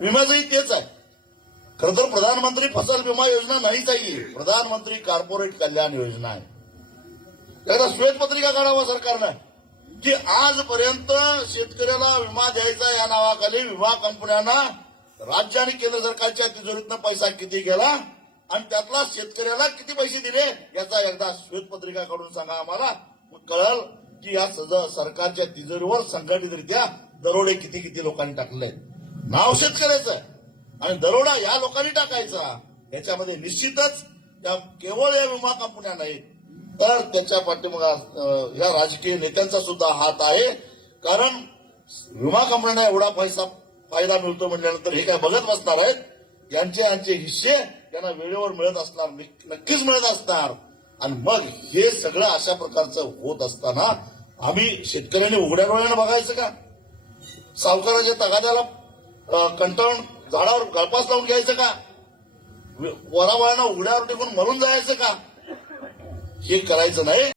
विम्याचंही तेच आहे. खरं तर प्रधानमंत्री फसल विमा योजना नाहीच आहे प्रधानमंत्री कॉर्पोरेट कल्याण योजना आहे. त्याचा श्वेतपत्रिका काढावा सरकारनं. की आजपर्यंत शेतकऱ्याला विमा द्यायचा या नावाखाली विमा कंपन्यांना राज्य आणि केंद्र सरकारच्या तिजोरीतनं पैसा किती गेला आणि त्यातला शेतकऱ्याला किती पैसे दिले याचा एकदा श्वेतपत्रिका काढून सांगा आम्हाला. मग कळल की या सरकारच्या तिजोरीवर संघटितरित्या दरोडे किती किती लोकांनी टाकले नाव शेतकऱ्याचं. आणि दरोडा या लोकांनी टाकायचा. याच्यामध्ये निश्चितच त्या केवळ या विमा कंपन्या नाहीत तर त्याच्या पाठीमागा या राजकीय नेत्यांचा सुद्धा हात आहे. कारण विमा कंपन्यांना एवढा पैसा फायदा मिळतो म्हटल्यानंतर हे काय बघत बसणार आहेत? यांचे यांचे हिस्से त्यांना वेळेवर मिळत असणार नक्कीच मिळत असणार. आणि मग हे सगळं अशा प्रकारचं होत असताना आम्ही शेतकऱ्यांनी उघड्या डोळ्यानं बघायचं का? सावकाराच्या तगाद्याला कंटाळून झाडावर गळपास लावून घ्यायचं का? वरावळानं उघड्यावर टिकून मरून जायचं का? हे करायचं नाही.